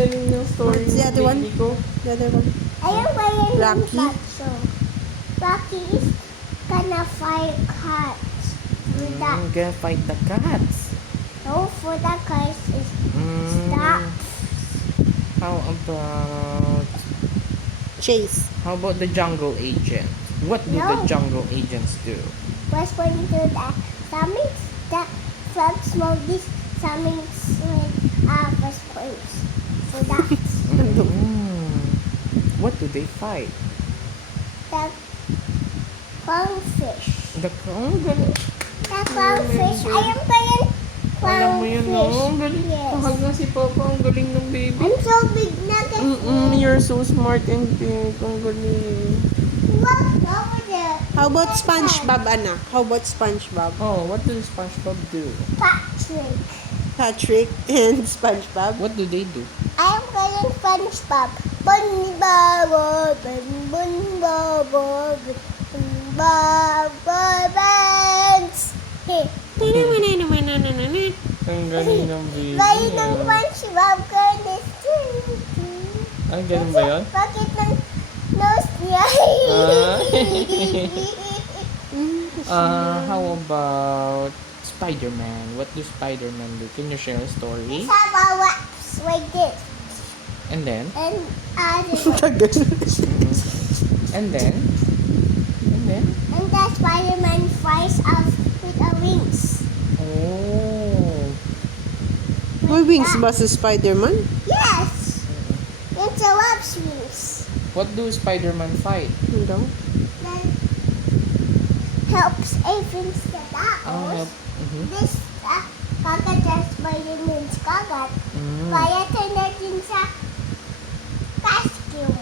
galing ng story What's the other one? Nico. The other one. I am wearing Rocky? so Rocky is gonna fight cats. With that. Gonna fight the cats. No, for the cats is stop. How about Chase. the jungle agent? What do the No. jungle agents do? Was going to do that. Summons the frog smoke this summons with first points. For that. What do they fight? The clownfish. The galing. The clownfish. I am playing Alam mo yun, no? Ang clownfish. galing. Yes. Mahal na si Papa. Ang galing ng baby. I'm so big na kasi. You're so smart and big. Ang galing. Look over there. How about SpongeBob, anak? How about SpongeBob? Oh, what does SpongeBob do? Patrick. Patrick and SpongeBob. What do they do? I am playing SpongeBob. SpongeBob, SpongeBob, SpongeBob, Hey, Ang galing ng baby. galing ng SpongeBob goodness. Ang galing ba yun? Bakit ng nose niya? How about Spider-Man? What do Spider-Man do? Can you share a story? It's have a wax like this. And then? And And then? And then? and the Spider-Man flies out with a wings. Oh. May wings ba si Spider-Man? Yes! It's a web's wings. What do Spider-Man fight? Ano? That helps against the Help. battles. This kagat sa Spider-Man's kagat. Mm. Kaya natin sa costume.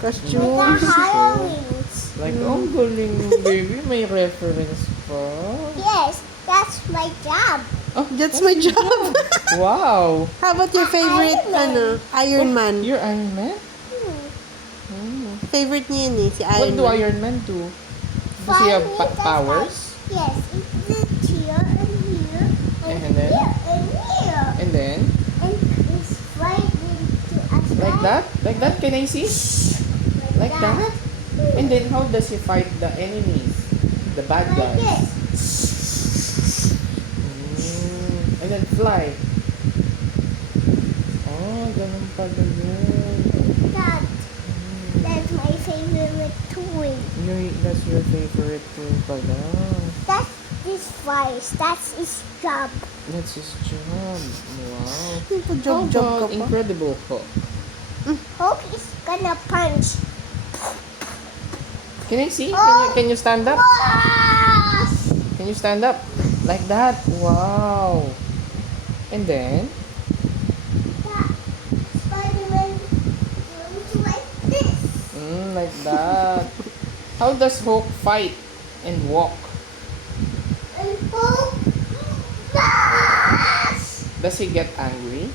With the Costumes. hollow wings. Like, oh, galing ng baby. May reference pa. Yes, that's my job. Oh, That's my job. wow. How about your favorite, Iron Man? You're Iron Man? Favorite niya yun si What Iron do Man. Iron Man do? Does he have powers? Yes, it's here and here And then? here and here. And then? And it's right into us. Like that? Like that? Can I see? Like that? And then how does he fight the enemies? The bad Like guys? this. And then fly. Oh, ganun pala yun. That's my favorite toy. That's your favorite tool pala. That's this flies. That's his job. That's his job. Wow. How Job-job ka about pa. Incredible Hulk? Hulk is gonna punch. Can I see? Oh. Can you stand up? Yes! Can you stand up? Like that? Wow. And then? That Spider-Man goes like this. Like that. How does Hulk fight and walk? And Hulk. Yes! Does he get angry?